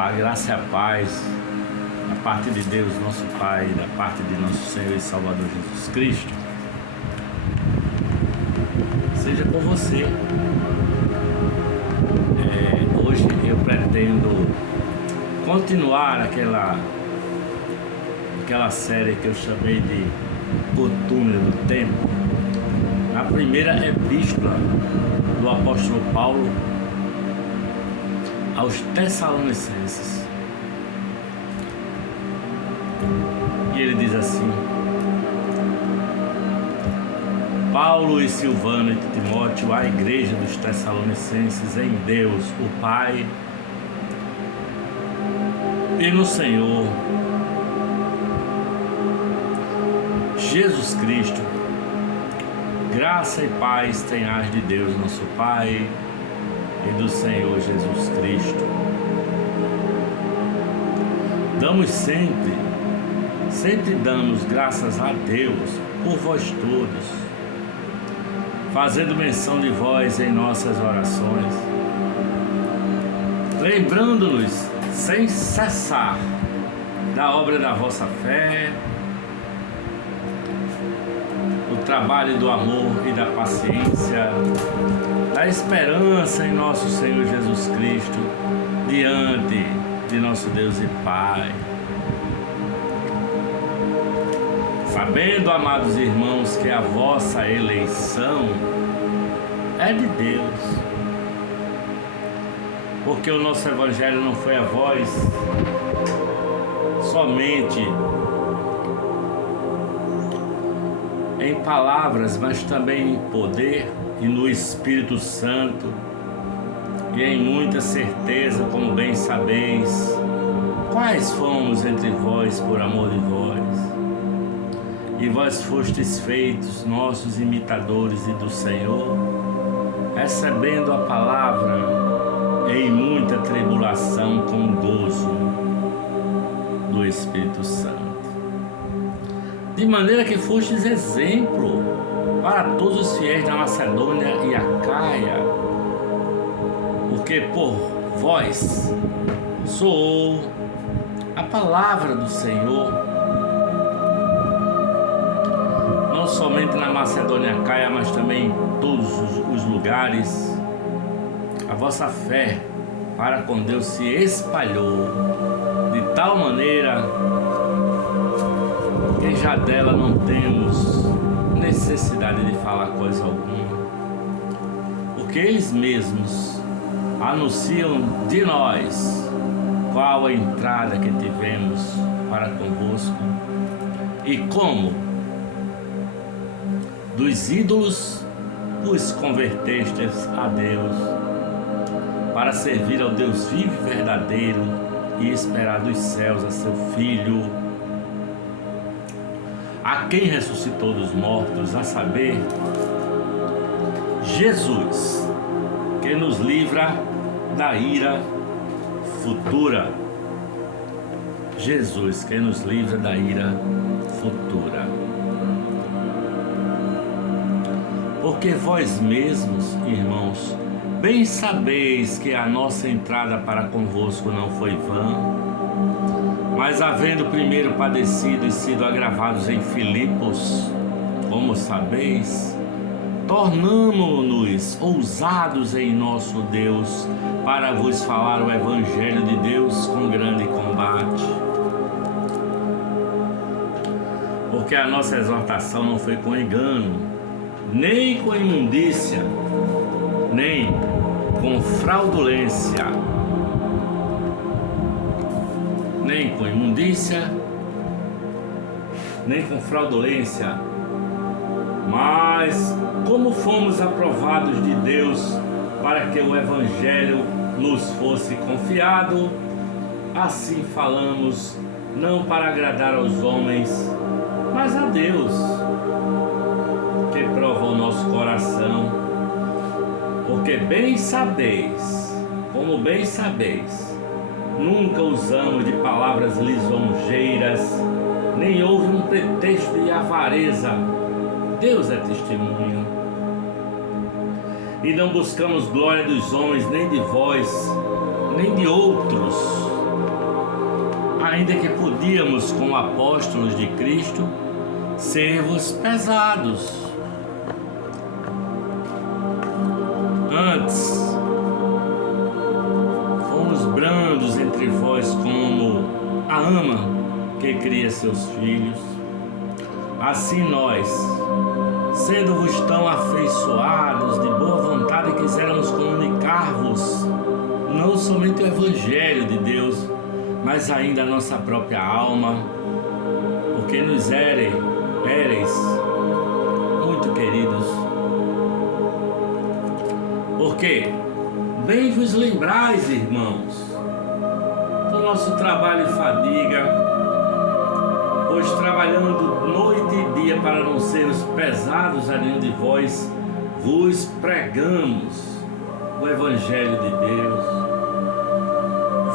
A graça e a paz da parte de Deus, nosso Pai, da parte de nosso Senhor e Salvador Jesus Cristo, seja com você. Hoje eu pretendo continuar aquela série que eu chamei de O Túnel do Tempo, na primeira epístola do apóstolo Paulo aos Tessalonicenses. E ele diz assim: Paulo e Silvano e Timóteo, à igreja dos Tessalonicenses, em Deus, o Pai e no Senhor Jesus Cristo, graça e paz tenhais de Deus, nosso Pai, e do Senhor Jesus Cristo. Sempre damos graças a Deus por vós todos, fazendo menção de vós em nossas orações, lembrando-nos sem cessar da obra da vossa fé, do trabalho do amor e da paciência, da esperança em nosso Senhor Jesus Cristo, diante de nosso Deus e Pai. Sabendo, amados irmãos, que a vossa eleição é de Deus, porque o nosso Evangelho não foi a vós somente em palavras, mas também em poder e no Espírito Santo, e em muita certeza, como bem sabeis, quais fomos entre vós por amor de vós. E vós fostes feitos nossos imitadores e do Senhor, recebendo a palavra em muita tribulação com gozo do Espírito Santo. De maneira que fostes exemplo para todos os fiéis da Macedônia e Acaia, porque por vós soou a palavra do Senhor, não somente na Macedônia e Acaia, mas também em todos os lugares. A vossa fé para com Deus se espalhou de tal maneira que já dela não temos necessidade de falar coisa alguma, porque eles mesmos anunciam de nós qual a entrada que tivemos para convosco e como dos ídolos vos convertestes a Deus, para servir ao Deus vivo e verdadeiro e esperar dos céus a seu Filho, a quem ressuscitou dos mortos, a saber, Jesus, que nos livra da ira futura. Jesus, que nos livra da ira futura. Porque vós mesmos, irmãos, bem sabeis que a nossa entrada para convosco não foi vã, mas havendo primeiro padecido e sido agravados em Filipos, como sabeis, tornamo-nos ousados em nosso Deus para vos falar o Evangelho de Deus com grande combate. Porque a nossa exortação não foi com engano, nem com imundícia, nem com fraudulência, nem com imundícia, nem com fraudulência, mas como fomos aprovados de Deus para que o Evangelho nos fosse confiado, assim falamos, não para agradar aos homens, mas a Deus, que prova o nosso coração, porque bem sabeis, como bem sabeis, nunca usamos de palavras lisonjeiras, nem houve um pretexto de avareza. Deus é testemunho. E não buscamos glória dos homens, nem de vós, nem de outros, ainda que podíamos, como apóstolos de Cristo, ser-vos pesados. Antes, fomos brandos entre vós como a ama que cria seus filhos. Assim nós, sendo-vos tão afeiçoados, de boa vontade, quiséramos comunicar-vos não somente o Evangelho de Deus, mas ainda a nossa própria alma, porque nos éreis muito queridos. Porque bem vos lembrais, irmãos, do nosso trabalho e fadiga, pois trabalhando noite e dia para não sermos pesados a nenhum de vós, vos pregamos o Evangelho de Deus.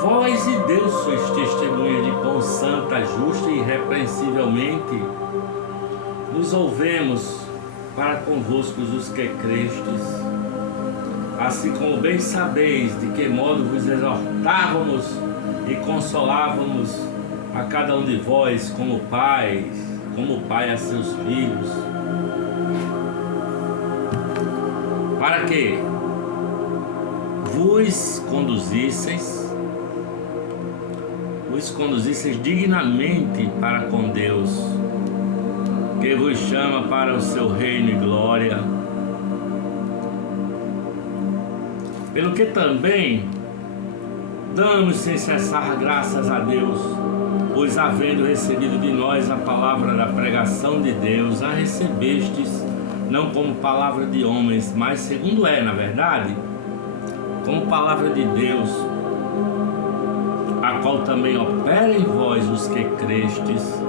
Vós e Deus sois testemunhas de quão santa, justa e irrepreensivelmente nos ouvemos para convosco os que crestes, assim como bem sabeis de que modo vos exortávamos e consolávamos a cada um de vós como pai a seus filhos, para que vos conduzisseis dignamente para com Deus, que vos chama para o seu reino e glória. Pelo que também damos sem cessar graças a Deus, pois havendo recebido de nós a palavra da pregação de Deus, a recebestes não como palavra de homens, mas segundo é, na verdade, como palavra de Deus, a qual também opera em vós os que crestes,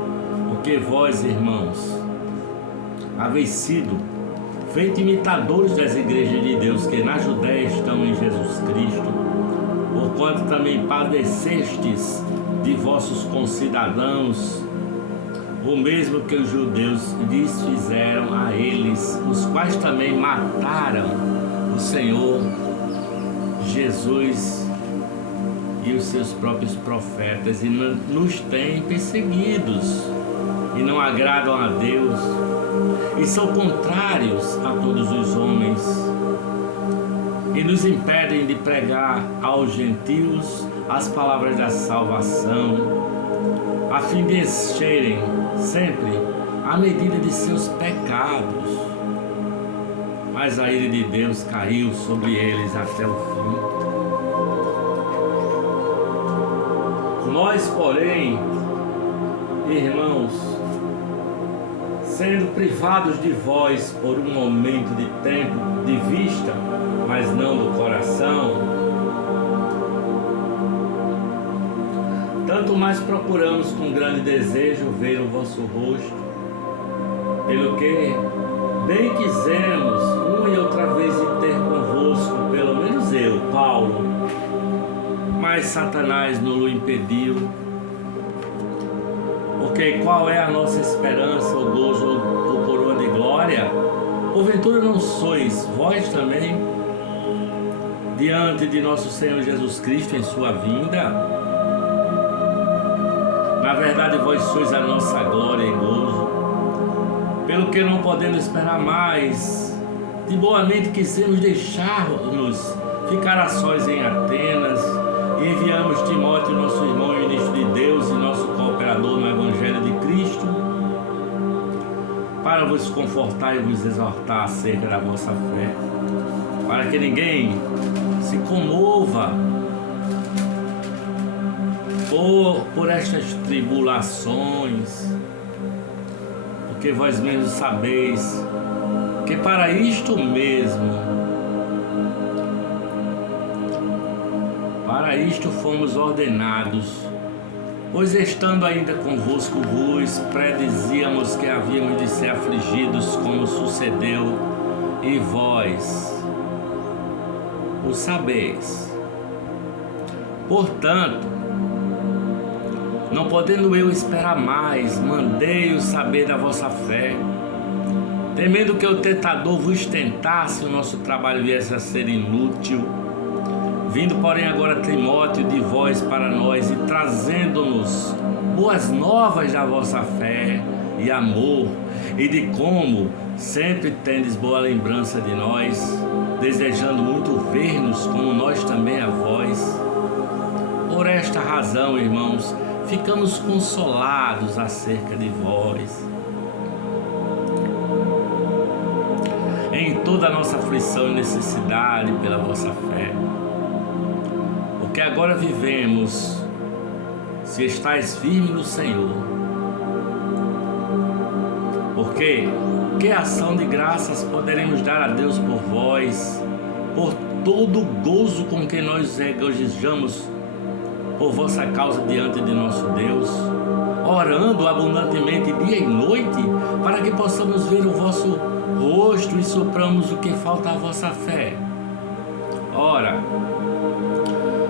porque vós, irmãos, haveis sido feitos imitadores das igrejas de Deus que na Judéia estão em Jesus Cristo, porquanto também padecestes de vossos concidadãos o mesmo que os judeus lhes fizeram a eles, os quais também mataram o Senhor Jesus e os seus próprios profetas, e nos têm perseguidos, e não agradam a Deus, e são contrários a todos os homens, e nos impedem de pregar aos gentios as palavras da salvação, a fim de encherem sempre a medida de seus pecados. Mas a ira de Deus caiu sobre eles até o fim. Nós, porém, irmãos, sendo privados de vós por um momento de tempo, de vista, mas não do coração, tanto mais procuramos com grande desejo ver o vosso rosto, pelo que bem quisemos uma e outra vez ir ter convosco, pelo menos eu, Paulo, mas Satanás nos impediu. Porque qual é a nossa esperança, o gozo ou coroa de glória? Porventura não sois vós também diante de nosso Senhor Jesus Cristo em sua vinda? Na verdade, vós sois a nossa glória e gozo, pelo que não podendo esperar mais, de boamente quisemos deixar-nos ficar a sós em Atenas, e enviamos Timóteo, nosso irmão e ministro de Deus e nosso cooperador no Evangelho de Cristo, para vos confortar e vos exortar acerca da vossa fé, para que ninguém se comova por estas tribulações, porque vós mesmos sabeis que para isto mesmo, para isto fomos ordenados, pois estando ainda convosco vos predizíamos que havíamos de ser afligidos, como sucedeu, e vós o sabeis. Portanto, não podendo eu esperar mais, mandei-o saber da vossa fé, temendo que o tentador vos tentasse, o nosso trabalho viesse a ser inútil, Vindo, porém, agora Timóteo de vós para nós e trazendo-nos boas novas da vossa fé e amor, e de como sempre tendes boa lembrança de nós, desejando muito ver-nos como nós também a vós. Por esta razão, irmãos, ficamos consolados acerca de vós, em toda a nossa aflição e necessidade pela vossa fé. Porque agora vivemos, se estáis firmes no Senhor. Porque que ação de graças poderemos dar a Deus por vós, por todo o gozo com que nós regozijamos por vossa causa diante de nosso Deus, orando abundantemente dia e noite, para que possamos ver o vosso rosto e supramos o que falta à vossa fé. Ora,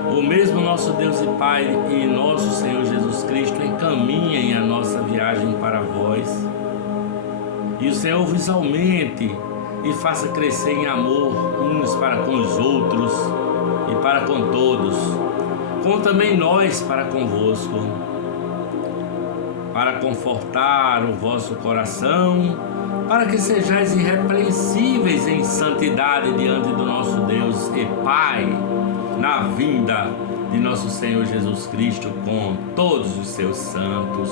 o mesmo nosso Deus e Pai e nosso Senhor Jesus Cristo encaminhem a nossa viagem para vós, e o Senhor vos aumente e faça crescer em amor uns para com os outros e para com todos, como também nós para convosco, para confortar o vosso coração, para que sejais irrepreensíveis em santidade diante do nosso Deus e Pai, na vinda de nosso Senhor Jesus Cristo com todos os seus santos.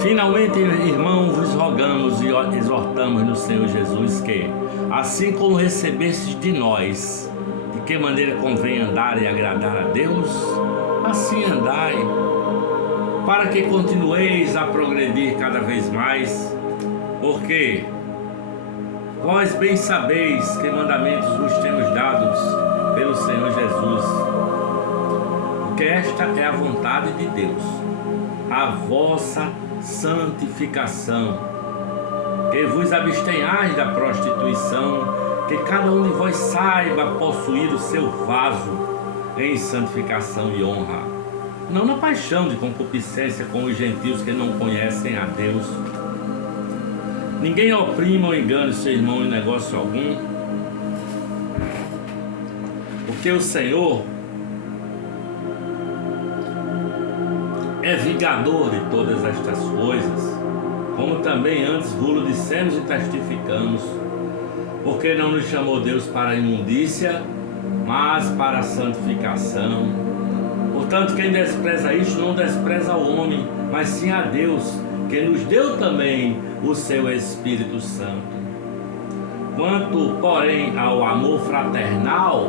Finalmente, irmão, vos rogamos e exortamos no Senhor Jesus que, assim como recebestes de nós, de que maneira convém andar e agradar a Deus, assim andai, para que continueis a progredir cada vez mais, porque vós bem sabeis que mandamentos vos temos dados pelo Senhor Jesus, porque esta é a vontade de Deus, a vossa santificação, que vos abstenhais da prostituição, que cada um de vós saiba possuir o seu vaso em santificação e honra, não na paixão de concupiscência com os gentios que não conhecem a Deus. Ninguém oprima ou engane seu irmão em negócio algum, porque o Senhor é vingador de todas estas coisas, como também antes vos dissemos e testificamos, porque não nos chamou Deus para a imundícia, mas para a santificação. Portanto, quem despreza isto não despreza o homem, mas sim a Deus, que nos deu também o seu Espírito Santo. Quanto, porém, ao amor fraternal,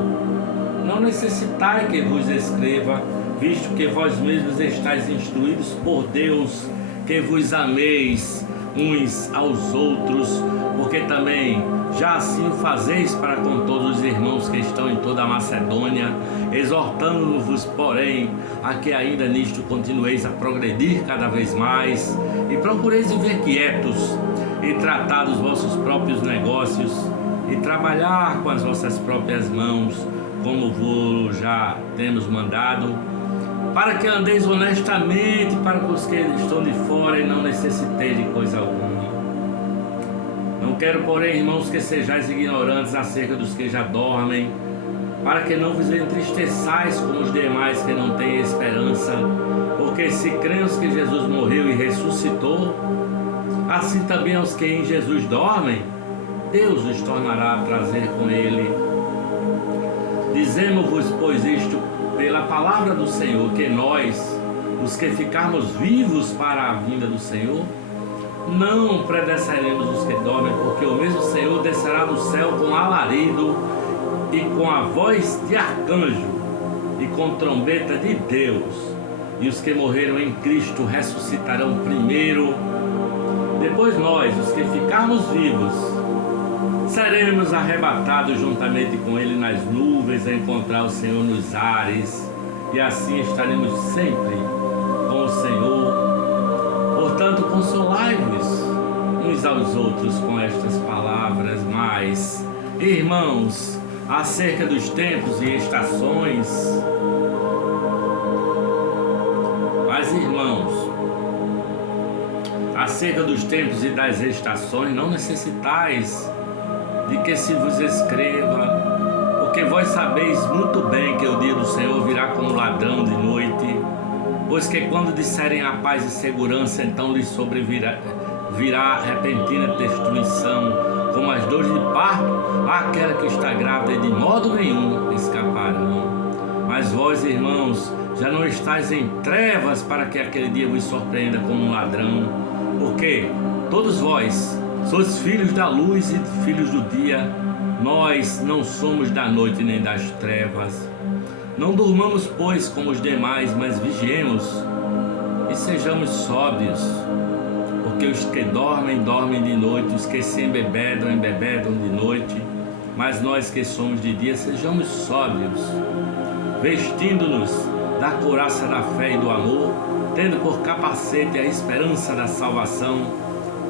não necessitai que vos escreva, visto que vós mesmos estáis instruídos por Deus, que vos ameis uns aos outros, porque também já assim o fazeis para com todos os irmãos que estão em toda a Macedônia, exortando-vos, porém, a que ainda nisto continueis a progredir cada vez mais, e procureis viver quietos, e tratar dos vossos próprios negócios, e trabalhar com as vossas próprias mãos, como vos já temos mandado, para que andeis honestamente para os que estão de fora e não necessiteis de coisa alguma. Não quero, porém, irmãos, que sejais ignorantes acerca dos que já dormem, para que não vos entristeçais como os demais que não têm esperança, porque se cremos que Jesus morreu e ressuscitou, assim também aos que em Jesus dormem, Deus os tornará a trazer com ele. Dizemos-vos, pois, isto pela palavra do Senhor, que nós, os que ficarmos vivos para a vinda do Senhor, não predeceremos os que dormem, porque o mesmo Senhor descerá do céu com alarido e com a voz de arcanjo e com trombeta de Deus, e os que morreram em Cristo ressuscitarão primeiro. Depois nós, os que ficarmos vivos, seremos arrebatados juntamente com ele nas nuvens a encontrar o Senhor nos ares, e assim estaremos sempre com o Senhor. Portanto, consolai-vos uns aos outros com estas palavras. Mas, irmãos, acerca dos tempos e estações, acerca dos tempos e das estações, não necessitais de que se vos escreva, porque vós sabeis muito bem que o dia do Senhor virá como ladrão de noite, pois que quando disserem a paz e segurança, então lhes virá repentina destruição, como as dores de parto, aquela que está grávida de modo nenhum escaparão. Mas vós, irmãos, já não estáis em trevas para que aquele dia vos surpreenda como um ladrão, porque todos vós sois filhos da luz e filhos do dia. Nós não somos da noite nem das trevas. Não durmamos, pois, como os demais, mas vigiemos e sejamos sóbrios, porque os que dormem, dormem de noite, os que se embebedam, embebedam de noite, mas nós que somos de dia, sejamos sóbrios, vestindo-nos da couraça da fé e do amor, tendo por capacete a esperança da salvação,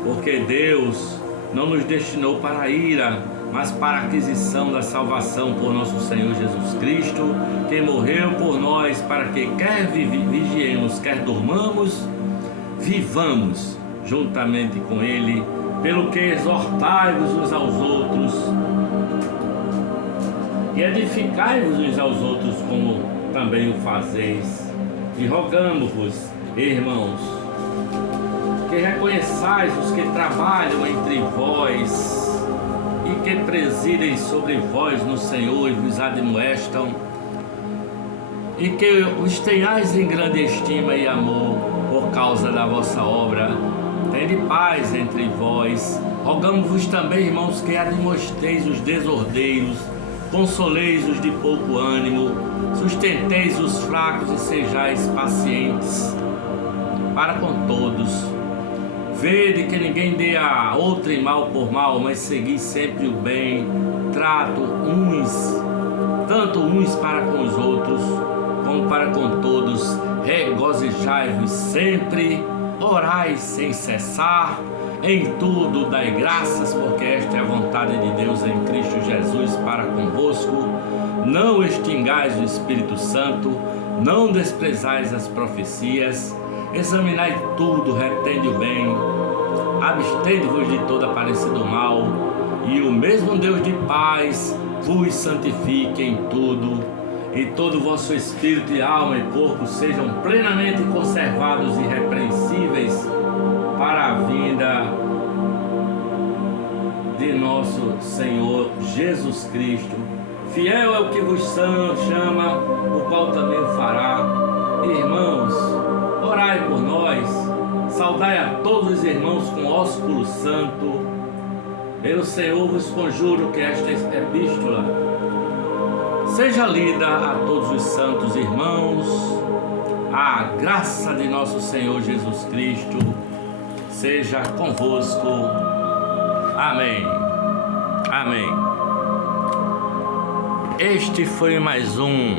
porque Deus não nos destinou para a ira, mas para a aquisição da salvação por nosso Senhor Jesus Cristo, que morreu por nós, para que quer vigiemos, quer dormamos, vivamos juntamente com Ele, pelo que exortai-vos uns aos outros e edificai-vos uns aos outros, como também o fazeis, e rogamos-vos, irmãos, que reconheçais os que trabalham entre vós e que presidem sobre vós no Senhor e vos admoestam, e que os tenhais em grande estima e amor por causa da vossa obra. Tende paz entre vós. Rogamos-vos também, irmãos, que admoesteis os desordeiros, consoleis os de pouco ânimo, sustenteis os fracos e sejais pacientes para com todos. Vede que ninguém dê a outro mal por mal, mas segui sempre o bem, tanto uns para com os outros, como para com todos. Regozijai-vos sempre, orai sem cessar, em tudo dai graças, porque esta é a vontade de Deus em Cristo Jesus para convosco. Não extingais o Espírito Santo, não desprezais as profecias, examinai tudo, retende o bem, abstende-vos de toda aparência do mal, e o mesmo Deus de paz vos santifique em tudo, e todo o vosso espírito e alma e corpo sejam plenamente conservados e irrepreensíveis para a vinda de nosso Senhor Jesus Cristo. Fiel é o que vos chama, o qual também o fará. Irmãos, orai por nós, saudai a todos os irmãos com ósculo santo. Pelo Senhor vos conjuro que esta epístola seja lida a todos os santos irmãos. A graça de nosso Senhor Jesus Cristo seja convosco. Amém. Amém. Este foi mais um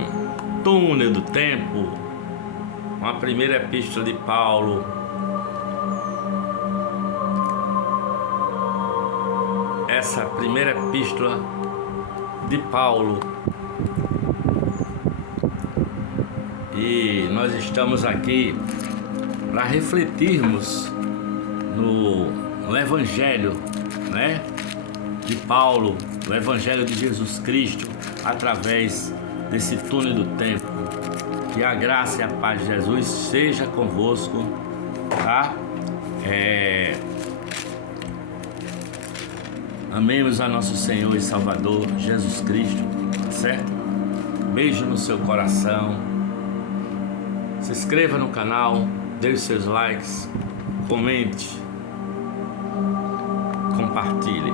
Túnel do Tempo, uma primeira epístola de Paulo. Essa primeira epístola de Paulo. E nós estamos aqui para refletirmos no Evangelho, né, de Paulo, o Evangelho de Jesus Cristo, através desse túnel do tempo. Que a graça e a paz de Jesus seja convosco, tá? Amemos a nosso Senhor e Salvador Jesus Cristo, certo? Beijo no seu coração. Se inscreva no canal, dê os seus likes, comente, compartilhe.